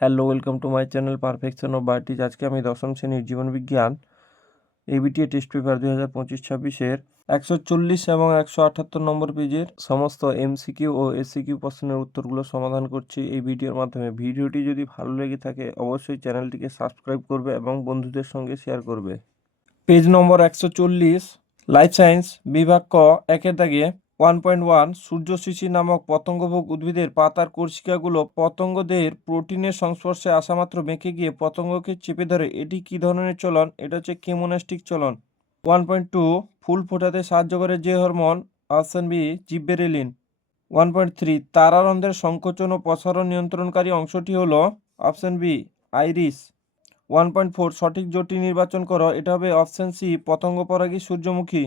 Hello, welcome to my channel perfection of বায়োটিজ। আজকে আমি দশম শ্রেণীর জীবনবিজ্ঞান এবিটিএ টেস্ট পেপার 2025-26-এর 140 এবং 178 নম্বর পেজের সমস্ত এমসিকিউ ও এসিকিউ প্রশ্নের উত্তরগুলো সমাধান করছি এই ভিডিওর মাধ্যমে। ভিডিওটি যদি ভালো লেগে থাকে অবশ্যই চ্যানেলটিকে সাবস্ক্রাইব করবে এবং বন্ধুদের সঙ্গে শেয়ার করবে। পেজ নম্বর 140, লাইফ সায়েন্স, বিভাগ ক, একের দাগে 1.1 সূর্যশিশি নামক পতঙ্গভোগ উদ্ভিদের পাতার কোষিকাগুলো পতঙ্গদের প্রোটিনের সংস্পর্শে আসামাত্র বেঁকে গিয়ে পতঙ্গকে চেপে ধরে। এটি কী ধরনের চলন? এটা হচ্ছে কেমোনাস্টিক চলন। 1.2 ফুল ফোটাতে সাহায্য করে যে হরমোন? Option B gibberellin. 1.3 তারারন্ধ্রের সংকোচন ও প্রসারণ নিয়ন্ত্রণকারী অংশটি হলো? Option B iris. 1.4 সঠিক জোটটি নির্বাচন করো। এটা হবে অপশন সি পতঙ্গপরাগী সূর্যমুখী।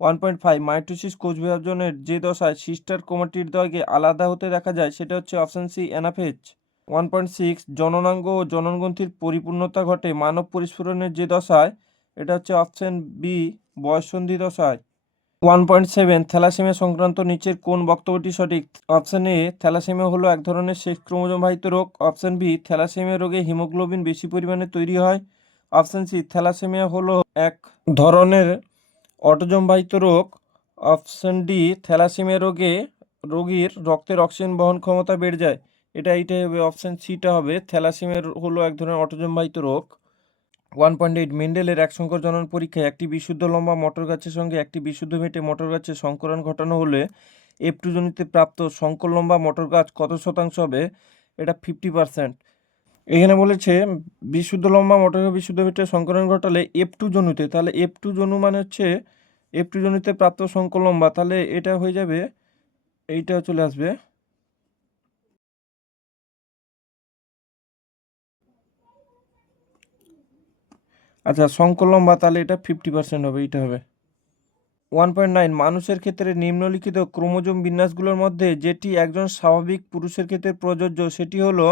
1.5 মাইটোসিস কোষ বিভাজনের যে দশায় সিস্টার ক্রোমাটিড দ্বয়কে আলাদা হতে দেখা যায় সেটা হচ্ছে অপশন সি অ্যানাফেজ। 1.6 জননাঙ্গ ও জননগ্রন্থির পরিপূর্ণতা ঘটে মানব পরিস্ফুরণের যে দশায়? এটা হচ্ছে অপশন বি বয়ঃসন্ধি দশায়। 1.7 থ্যালাসেমিয়া সংক্রান্ত নিচের কোন বক্তব্যটি সঠিক? অপশন এ থ্যালাসেমিয়া হলো এক ধরনের সেক্স ক্রোমোজোম বাহিত রোগ। অপশন বি থ্যালাসেমিয়া রোগে হিমোগ্লোবিন বেশি পরিমাণে তৈরি হয়। অপশন সি থ্যালাসেমিয়া হলো এক ধরনের অটোজোম বাহিত রোগ। অপশন ডি থ্যালাসেমিয়া রোগীর রক্তের অক্সিজেন বহন ক্ষমতা বেড়ে যায়। এইটাই হবে অপশন সিটা হবে, থ্যালাসেমিয়া হলো এক ধরনের অটোজোম বাহিত রোগ। 1.8 মেন্ডেলের এক সংকর জনন পরীক্ষায় একটি বিশুদ্ধ লম্বা মটর গাছের সঙ্গে একটি বিশুদ্ধ মেটে মটর গাছের সংকরণ ঘটানো হলে F2 জনিতে প্রাপ্ত সংকর লম্বা মটর গাছ কত শতাংশ হবে? এটা 50%। এখানে বলেছে বিশুদ্ধ লম্বা মটর বিশুদ্ধ মেটে সংকরণ ঘটালে F2 জনুতে, তাহলে F2 জনু মানে হচ্ছে F2 জনুতে প্রাপ্ত সংকর লম্বা, তাহলে এটা হয়ে যাবে, এইটা চলে আসবে। আচ্ছা, সংকর লম্বা তাহলে এটা 50% হবে, এটা হবে। 1.9 মানুষের ক্ষেত্রে নিম্নলিখিত ক্রোমোজোম বিন্যাসগুলোর মধ্যে যেটি একজন স্বাভাবিক পুরুষের ক্ষেত্রে প্রযোজ্য সেটি হলো?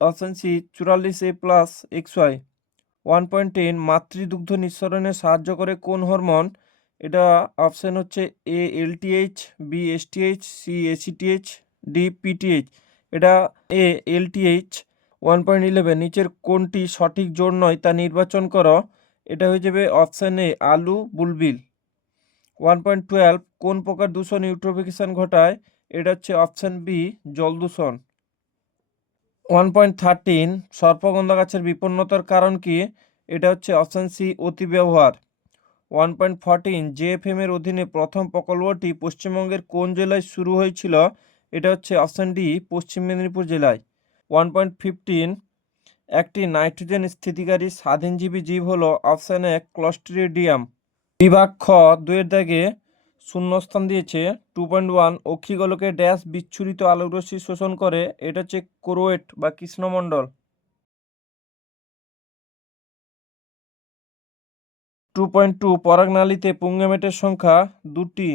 Option C 44A+XY। 1.10 মাতৃদুগ্ধ নিঃসরণে সাহায্য করে কোন হরমোন? এটা অপশন হচ্ছে A LTH, B STH, C ACTH, D PTH। এটা এ LTH। 1.11 নিচের কোনটি সঠিক জোড় নয় তা নির্বাচন করো। এটা হয়ে যাবে অপশন এ আলু বুলবিল। 1.12 কোন প্রকার দূষণ ইউট্রোফিকেশন ঘটায়? এটা হচ্ছে অপশন বি জল দূষণ। 1.13 সর্পগন্ধা গাছের বিপন্নতার কারণ কি? এটা হচ্ছে অপশন সি অতি ব্যবহার। 1.14 JFM এর অধীনে প্রথম প্রকল্পটি পশ্চিমবঙ্গের কোন জেলায় শুরু হয়েছিল? এটা হচ্ছে অপশন ডি পশ্চিম মেদিনীপুর জেলায়। 1.15 একটি নাইট্রোজেন স্থিতিকারী স্বাধীনজীবী জীব হলো? Option A Clostridium. বিভাগ খ 2-এর দাগে শূন্যস্থান দিয়েছে। 2.1 অক্ষিগোলকে ড্যাশ বিচ্ছুরিত আলোক রশ্মি শোষণ করে? এটা হচ্ছে কোরোয়েট বা কৃষ্ণমণ্ডল। 2.2 পরাগনালীতে পুংগেমেটের সংখ্যা 2টি।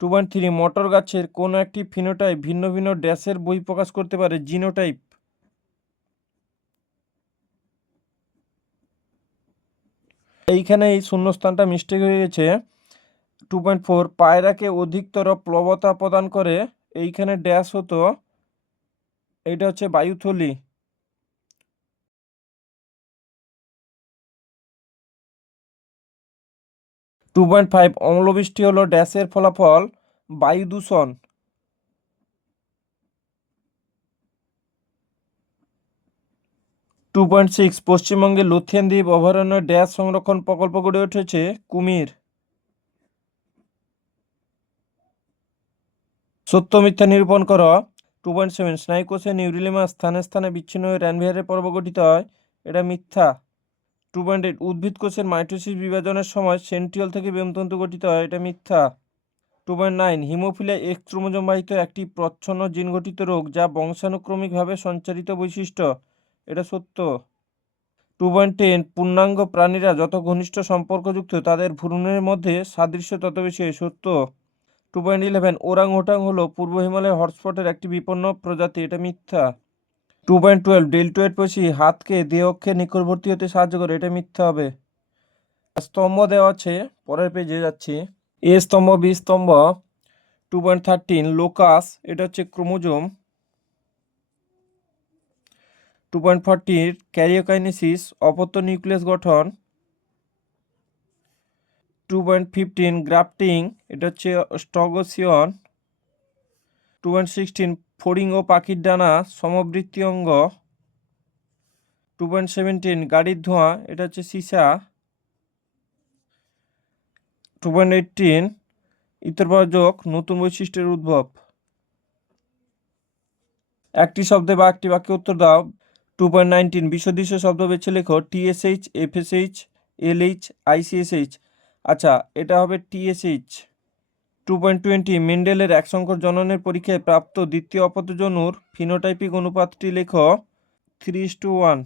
2.3 মটর গাছের কোন একটি ফিনোটাইপ ভিন্ন ভিন্ন ড্যাশের বহিঃপ্রকাশ করতে পারে? জিনোটাইপ। এইখানে এই শূন্যস্থানটা মিস্টেক হয়ে গেছে। 2.4 পায়রাকে অধিকতর প্লবতা প্রদান করে? এইখানে ড্যাশ হতো, এইটা হচ্ছে বায়ুথলি। 2.5 অম্লবৃষ্টি হলো ড্যাশের ফলাফল? বায়ু দূষণ। 2.6 পশ্চিমবঙ্গের লুথিয়ান দ্বীপ অভয়ারণ্য ড্যাশ সংরক্ষণ প্রকল্প গড়ে উঠেছে? কুমির। সত্য মিথ্যা নিরূপণ করো। 2.7 স্নায়ুকোষে নিউরিলিমা স্থানে স্থানে বিচ্ছিন্ন হয়ে র্যানভিয়ারের পর্ব গঠিত হয়? এটা মিথ্যা। 2.8 উদ্ভিদ কোষের মাইটোসিস বিভাজনের সময় সেন্ট্রিওল থেকে বেমতন্তু গঠিত হয়? এটা মিথ্যা। 2.9 হিমোফিলিয়া এক্স ক্রোমোজোম বাহিত একটি প্রচ্ছন্ন জিন গঠিত রোগ যা বংশানুক্রমিকভাবে সঞ্চারিত বৈশিষ্ট্য? এটা সত্য। 2.10 পূর্ণাঙ্গ প্রাণীরা যত ঘনিষ্ঠ সম্পর্কযুক্ত তাদের ভ্রূণের মধ্যে সাদৃশ্য তত বেশি হয়? সত্য। 2.11 ওরাং ওটাং হলো পূর্ব হিমালয় হটস্পটের একটি বিপন্ন প্রজাতি? এটা মিথ্যা। 2.12 ডেল্টয়েড পেশি হাতকে দেহ অক্ষের নিকটবর্তী হতে সাহায্য করে? এটা মিথ্যা হবে। স্তম্ভ দেওয়া আছে, পরের পেজে যাচ্ছি। এ স্তম্ভ বি স্তম্ভ। 2.13 লোকাস এটা হচ্ছে ক্রোমোজোম। 2.40 ক্যারিওকাইনেসিস অপত্য নিউক্লিয়াস গঠন। 2.15 গ্রাফটিং, এটা হচ্ছে স্টগোসিয়ন। 2.16 ফড়িং ও পাখির ডানা সমবৃত্তি অঙ্গ। 2.17 গাড়ির ধোঁয়া, এটা হচ্ছে সীসা। 2.18 ইতরবাচক নতুন বৈশিষ্ট্যের উদ্ভব। একটি শব্দে বা একটি বাক্যে উত্তর দাও। 2.19 বিসদৃশ্য শব্দ বেছে লেখো। TSH, FSH, LH, ICSH। আচ্ছা, এটা হবে TSH। 2.20 মেন্ডেলের এক সংকর জননের পরীক্ষায় প্রাপ্ত দ্বিতীয় অপত্যজনুর ফিনোটাইপিক অনুপাতটি লেখো। 3:1।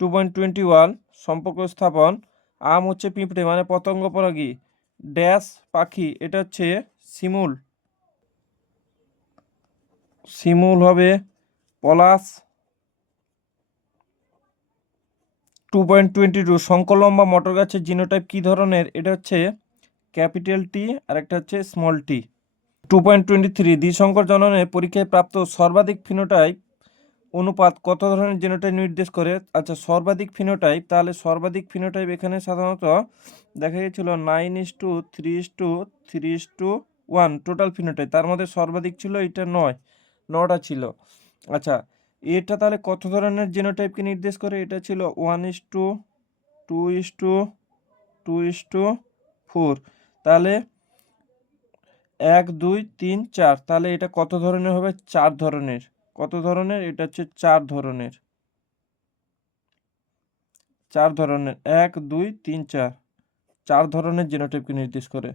2.21 সম্পর্ক স্থাপন। আম হচ্ছে পিঁপড়ে মানে পতঙ্গ পরাগী। ড্যাশ পাখি, এটা হচ্ছে শিমুল। শিমুল হবে পলাশ। 2.22 সংকলন বা মটর গাছের জিনোটাইপ কি ধরনের? এটা হচ্ছে ক্যাপিটাল টি আর একটা হচ্ছে স্মল টি। 2.23 দ্বিসংকর জননের পরীক্ষায় প্রাপ্ত সর্বাধিক ফিনোটাইপ অনুপাত কত ধরনের জিনোটাইপ নির্দেশ করে? আচ্ছা, সর্বাধিক ফিনোটাইপ, তাহলে সর্বাধিক ফিনোটাইপ এখানে সাধারণত দেখা গেছিল 9:3:3:1 টোটাল ফিনোটাইপ। তার মধ্যে সর্বাধিক ছিল এটা 9টা ছিল। আচ্ছা, এটা তাহলে কত ধরনের জিনোটাইপকে নির্দেশ করে? এটা ছিল 1:2:2:4। তাহলে 1 2 3 4, তাহলে এটা কত ধরনের হবে? 4 ধরনের। কত ধরনের? এটা হচ্ছে 4 ধরনের। 4 ধরনের, 1 2 3 4, 4 ধরনের জিনোটাইপকে নির্দেশ করে।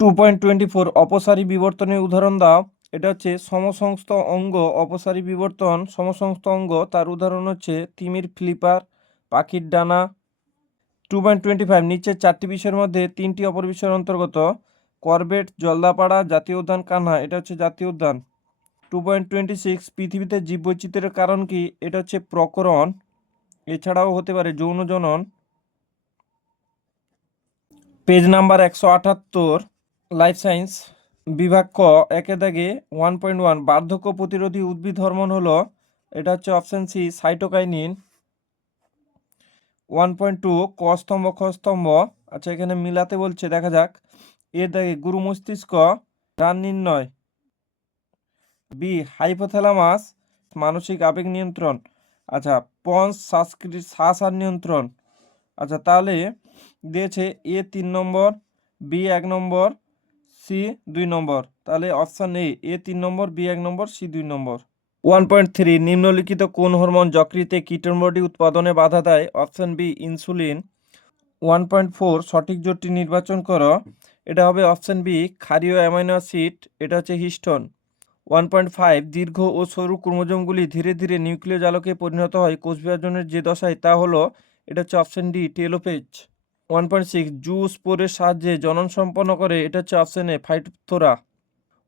2.24 অপসারী বিবর্তনের উদাহরণ দাও। এটা হচ্ছে সমসংস্থ অঙ্গ অপসারী বিবর্তন। সমসংস্থ অঙ্গ তার উদাহরণ হচ্ছে তিমির ফ্লিপার, পাখির ডানা। 2.25 নিচের 4টি বিষয়ের মধ্যে 3টি অপর বিষয়ের অন্তর্গত। করবেট, জলদাপাড়া, জাতীয় উদ্যান কানহা, এটা হচ্ছে জাতীয় উদ্যান। 2.26 পৃথিবীতে জীববৈচিত্র্যের কারণ কি? এটা হচ্ছে প্রকরণ, এছাড়াও হতে পারে যৌন জনন। পেজ নাম্বার 178 লাইফ সায়েন্স বিভাগ ক, একের দাগে 1.1 বার্ধক্য প্রতিরোধী উদ্ভিদ হরমোন হলো, এটা হচ্ছে অপশন সি সাইটোকাইনিন। 1.2 ক স্তম্ভ খ স্তম্ভ। আচ্ছা, এখানে মিলাতে বলছে, দেখা যাক। এর দাগে গুরু মস্তিষ্ক রান নির্ণয়। বি হাইপোথ্যালামাস মানসিক আবেগ নিয়ন্ত্রণ। আচ্ছা, পন্স শ্বাস আর নিয়ন্ত্রণ। আচ্ছা, তাহলে দিয়েছে এ 3 নম্বর, বি 1 নম্বর, সি 2 নম্বর। তাহলে অপশান এ 3 নম্বর, বি 1 নম্বর, সি 2 নম্বর। 1.3 নিম্নলিখিত কোন হরমোন যকৃতে কিটোন বডি উৎপাদনে বাধা দেয়? Option B insulin. 1.4 সঠিক জোটটি নির্বাচন করো। এটা হবে অপশান বি ক্ষারীয় অ্যামাইনো অ্যাসিড, এটা হচ্ছে হিস্টোন। 1.5 দীর্ঘ ও সরু ক্রোমোজোমগুলি ধীরে ধীরে নিউক্লিয় জালকে পরিণত হয় কোষ বিভাজনের যে দশায়, তা হলো, এটা হচ্ছে অপশান ডি টেলোফেজ। 1.6 জু স্পোরের সাহায্যে জনন সম্পন্ন করে, এটা হচ্ছে অপশান এ ফাইটোথোরা।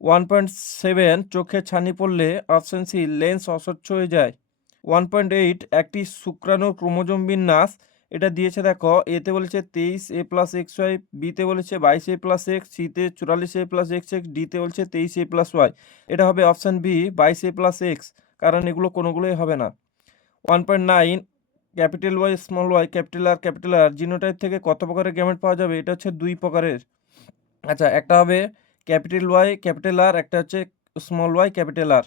1.7 চোখে ছানি পড়লে, অপশান সি লেন্স অস্বচ্ছ হয়ে যায়। 1.8 একটি শুক্রাণুর ক্রোমোজোম বিন্যাস, এটা দিয়েছে দেখো। এতে বলেছে 23A+XY, বিতে বলেছে 22A+X, সিতে 44A+XX, ডিতে বলছে 23A+Y। এটা হবে অপশান বি 22A+X, কারণ এগুলো কোনোগুলোই হবে না। 1.9 capital Y small Y capital R genotype থেকে কত প্রকারের গ্যামেট পাওয়া যাবে? এটা হচ্ছে 2 প্রকারের। আচ্ছা, একটা হবে ক্যাপিটাল ওয়াই ক্যাপিটাল আর, একটা হচ্ছে স্মল ওয়াই ক্যাপিটাল আর।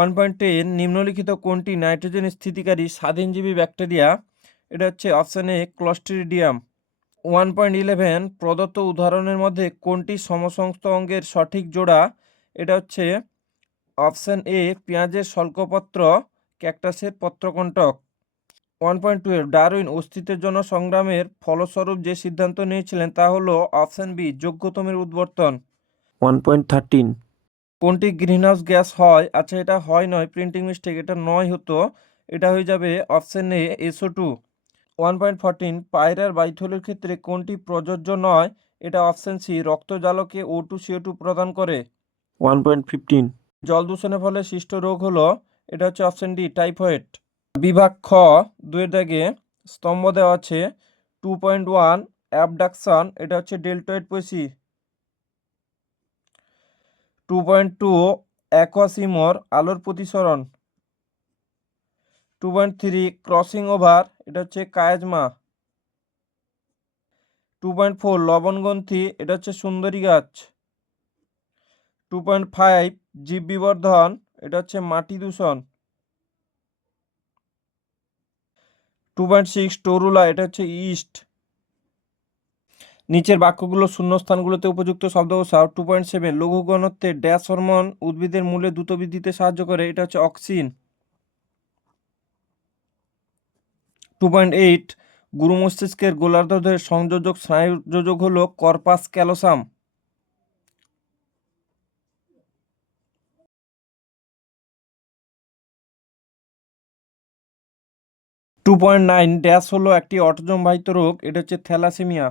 1.10 নিম্নলিখিত কোনটি নাইট্রোজেন স্থিতিকারী স্বাধীনজীবী ব্যাকটেরিয়া? এটা হচ্ছে অপশান এ ক্লস্ট্রিডিয়াম। 1.11 প্রদত্ত উদাহরণের মধ্যে কোনটি সমসংস্থ অঙ্গের সঠিক জোড়া? এটা হচ্ছে অপশান এ পেঁয়াজের শল্কপত্র, ক্যাকটাসের পত্রকণ্টক। 1.12 ডারউইন অস্তিত্বের জন্য সংগ্রামের ফলস্বরূপ যে সিদ্ধান্ত নিয়েছিলেন, তা হলো অপশান বি যোগ্যতমের উদ্বর্তন। 1.13 কোনটি গ্রিনহাউস গ্যাস হয়? আচ্ছা, এটা হয় নয়, প্রিন্টিং মিস্টেক, এটা নয় হতো, এটা হয়ে যাবে অপশান এ SO2। 1.14 পায়রার বাইথলের ক্ষেত্রে কোনটি প্রযোজ্য নয়? এটা অপশান সি রক্তজালকে O2 CO2 প্রদান করে। 1.15 জল দূষণের ফলে সৃষ্ট রোগ হলো, এটা হচ্ছে অপশান ডি টাইফয়েড। বিভাগ খ 2 দাগে স্তম্ভ দেওয়া আছে। 2.1 অ্যাবডাকশন, এটা হচ্ছে ডেল্টয়েড পেশি। 2.2 অ্যাকোয়াসিমর আলোর প্রতিসরণ। 2.3 ক্রসিং ওভার, এটা হচ্ছে কায়াজমা। 2.4 লবণগ্রন্থি, এটা হচ্ছে সুন্দরী গাছ। 2.5 জীব বিবর্ধন, এটা হচ্ছে মাটি দূষণ। 2.6 টরুলা, এটা হচ্ছে ইস্ট। নিচের বাক্যগুলো শূন্যস্থানগুলোতে উপযুক্ত শব্দ বসাও। 2.7 লঘু ঘনত্বের ড্যাশ হরমোন উদ্ভিদের মূলে দ্রুত বৃদ্ধিতে সাহায্য করে, এটা হচ্ছে অক্সিন। 2.8 গুরু মস্তিষ্কের গোলার্ধদের সংযোজক স্নায়ুযোজক হলো কর্পাস ক্যালোসাম। 2.9 ড্যাশ হলো একটি অটোজোম বাহিত রোগ, এটা হচ্ছে থ্যালাসেমিয়া।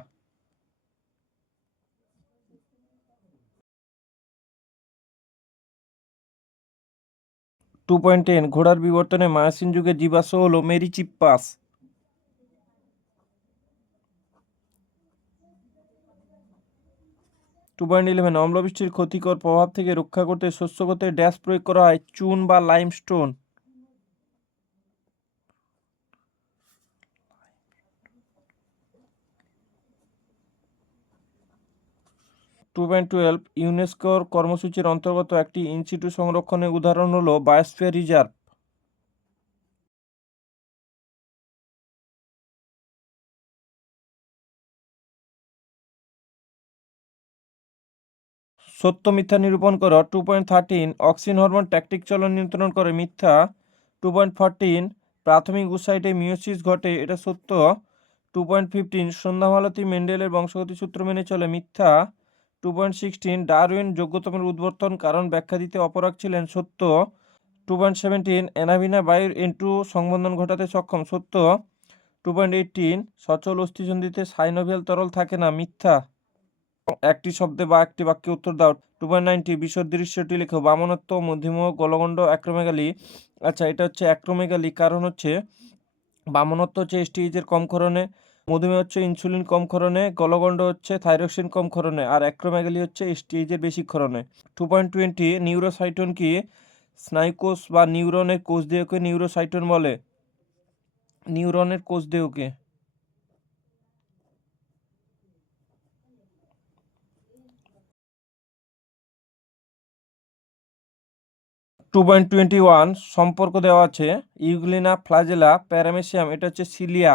2.10 ঘোড়ার বিবর্তনে মায়াসিন যুগের জীবাশ্ম হলো মেরিচিপ্পাস। 2.11 অম্লবৃষ্টির ক্ষতিকর প্রভাব থেকে রক্ষা করতে শস্য ক্ষেতে ড্যাশ প্রয়োগ করা হয়, চুন বা লাইমস্টোন। 2.12 ইউনেস্কোর কর্মসূচির অন্তর্গত একটি ইনসিটু সংরক্ষণের উদাহরণ হলো বায়োস্ফিয়ার রিজার্ভ। সত্য মিথ্যা নিরূপণ করো। 2.13 অক্সিন হরমোন ট্যাকটিক চলন নিয়ন্ত্রণ করে, মিথ্যা। 2.14 প্রাথমিক উসাইটে মিওসিস ঘটে, এটা সত্য। 2.15 সন্ধ্যা মালতী মেন্ডেলের বংশগতি সূত্র মেনে চলে, মিথ্যা। 2.16 ডারউইন যোগ্যতমের উদ্বর্তন কারণ ব্যাখ্যা দিতে অপরাগ ছিলেন, সত্য। 2.17 অ্যানাভিনা বায়ুর N2 সংবন্ধন ঘটাতে সক্ষম, সত্য। 2.18 সচল অস্থিসন্ধিতে সাইনোভিয়াল তরল থাকে না, মিথ্যা। একটি শব্দে বা একটি বাক্যে উত্তর দাও। 2.90 বিশদ দৃশ্যটি লেখো। বামনত্ব, মধ্যমুখ, গলগণ্ড, অ্যাক্রোমেগালি। আচ্ছা, এটা হচ্ছে অ্যাক্রোমেগালি, কারণ হচ্ছে বামনত্ব হচ্ছে এসটিএইচের কম ক্ষরণে, মধুমেহ হচ্ছে ইনসুলিন কম ক্ষরণে, গলগণ্ড হচ্ছে থাইরক্সিন কম ক্ষরণে, আর অ্যাক্রোমেগালি হচ্ছে এসটিএইচের বেশি ক্ষরণে। 2.20 নিউরোসাইটন কি? স্নায়ুকোষ বা নিউরনের কোষদেহকে নিউরোসাইটন বলে। নিউরনের কোষদেহকে। 2.21 সম্পর্ক দেওয়া আছে, ইউগ্লিনা, ফ্লাজেলা, প্যারামেসিয়াম, এটা হচ্ছে সিলিয়া।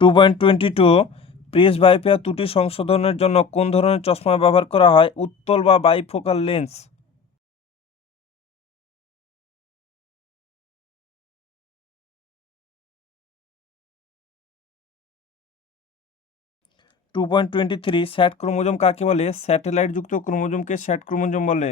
2.22 প্রেসবাইপিয়া ত্রুটি সংশোধনের জন্য কোন ধরনের চশমা ব্যবহার করা হয়? উত্তল বা বাইফোকাল লেন্স। 2.23 স্যাট ক্রোমোজোম কাকে বলে? স্যাটেলাইট যুক্ত ক্রোমোজোমকে স্যাট ক্রোমোজোম বলে।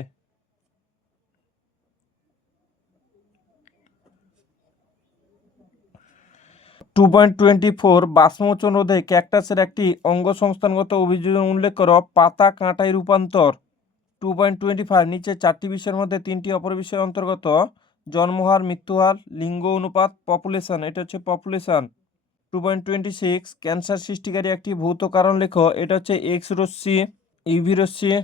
2.24 বাষ্পমোচন রোধে ক্যাকটাসের একটি অঙ্গসংস্থানগত অভিযোজন উল্লেখ করো। পাতা কাঁটায় রূপান্তর। 2.25 নিচে চারটি বিষয়ের মধ্যে তিনটি অপর বিষয়ের অন্তর্গত। জন্মহার, মৃত্যুহার, লিঙ্গ অনুপাত, পপুলেশন, এটা হচ্ছে পপুলেশন। 2.26 ক্যান্সার সৃষ্টিকারী একটি ভৌত কারণ লেখো। এটা হচ্ছে এক্স রশ্মি, ইউভি রশ্মি,